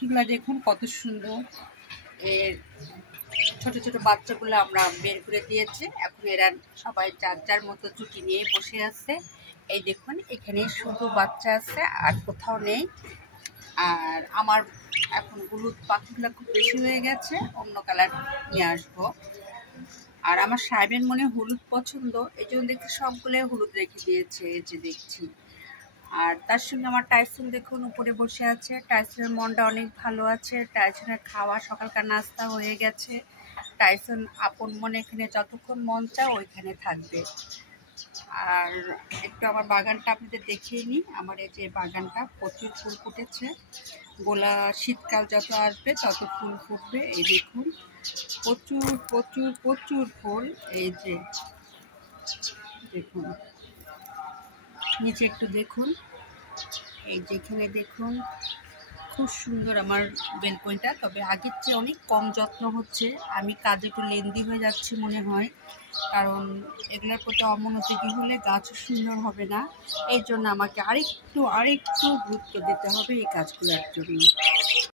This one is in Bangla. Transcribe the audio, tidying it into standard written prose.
পাখিগুলো দেখুন কত সুন্দর। এর ছোট ছোট বাচ্চাগুলো আমরা বের করে দিয়েছি, এখন এরা সবাই যার যার মতো জুটি নিয়ে বসে আছে। এই দেখুন এখানে শুধু বাচ্চা আছে, আর কোথাও নেই। আর আমার এখন হলুদ পাখিগুলো খুব বেশি হয়ে গেছে, অন্য কালার নিয়ে আসবো। আর আমার সাহেবের মনে হলুদ পছন্দ, এই জন্য দেখতে সবগুলো হলুদ রেখে দিয়েছে, এই যে দেখছি। আর তার সঙ্গে আমার টাইসন দেখুন উপরে বসে আছে। টাইসনের মনটা অনেক ভালো আছে, টাইসনের খাওয়া সকালকার নাস্তা হয়ে গেছে। টাইসন আপন মনে এখানে যতক্ষণ মন চায় ওইখানে থাকবে। আর একটু আমার বাগানটা আপনাদের দেখিয়ে নিই। আমার এই যে বাগানটা প্রচুর ফুল ফুটেছে, গোলা শীতকাল যত আসবে তত ফুল ফুটবে। এই দেখুন প্রচুর প্রচুর প্রচুর ফুল। এই যে দেখুন নিচে একটু দেখুন, এই যেখানে দেখুন খুব সুন্দর আমার বেলকনিটা। তবে আগের চেয়ে অনেক কম যত্ন হচ্ছে, আমি কাজে একটু লেন্দি হয়ে যাচ্ছি মনে হয়, কারণ এগুলোর প্রতি অমনোযোগী হলে গাছও সুন্দর হবে না। এই জন্য আমাকে আরেকটু গুরুত্ব দিতে হবে এই কাজগুলোর জন্য।